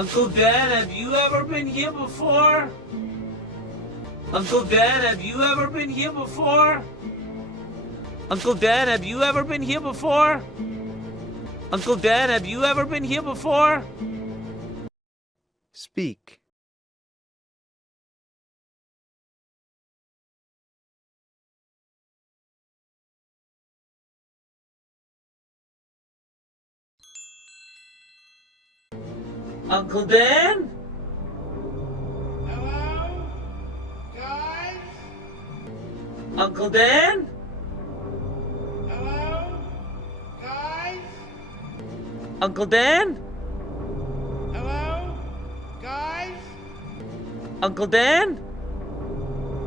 Uncle Dan, have you ever been here before? Uncle Dan, have you ever been here before? Uncle Dan, have you ever been here before? Uncle Dan, have you ever been here before? Speak. Uncle Dan? Hello, guys? Uncle Dan? Hello, guys? Uncle Dan? Hello, guys? Uncle Dan?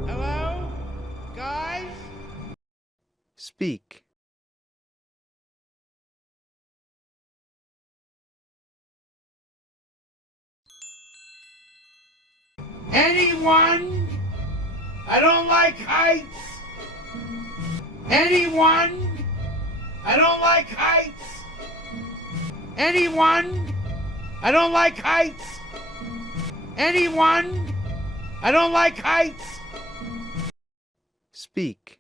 Hello, guys? Speak. Anyone? I don't like heights. Anyone? I don't like heights. Anyone? I don't like heights. Anyone? I don't like heights. Speak.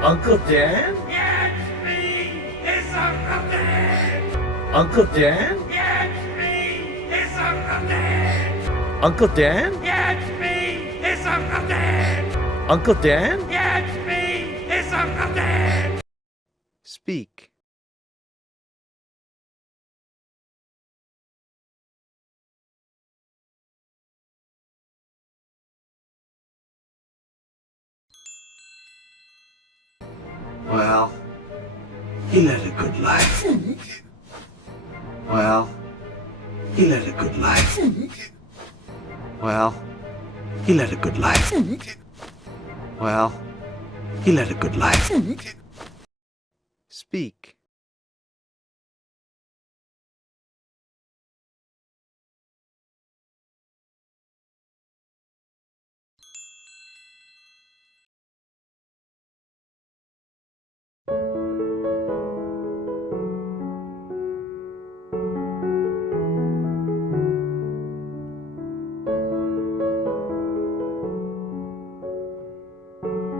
Uncle Dan? Yes, me! It's Uncle Dan! Uncle Dan? Yes, me! It's Uncle Dan! Uncle Dan? Yes, me! It's Uncle Dan! Uncle Dan? Yes, me! It's Uncle Dan! Speak. Well, he led a good life. Well, he led a good life. Well, he led a good life. Well, he led a good life. Speak.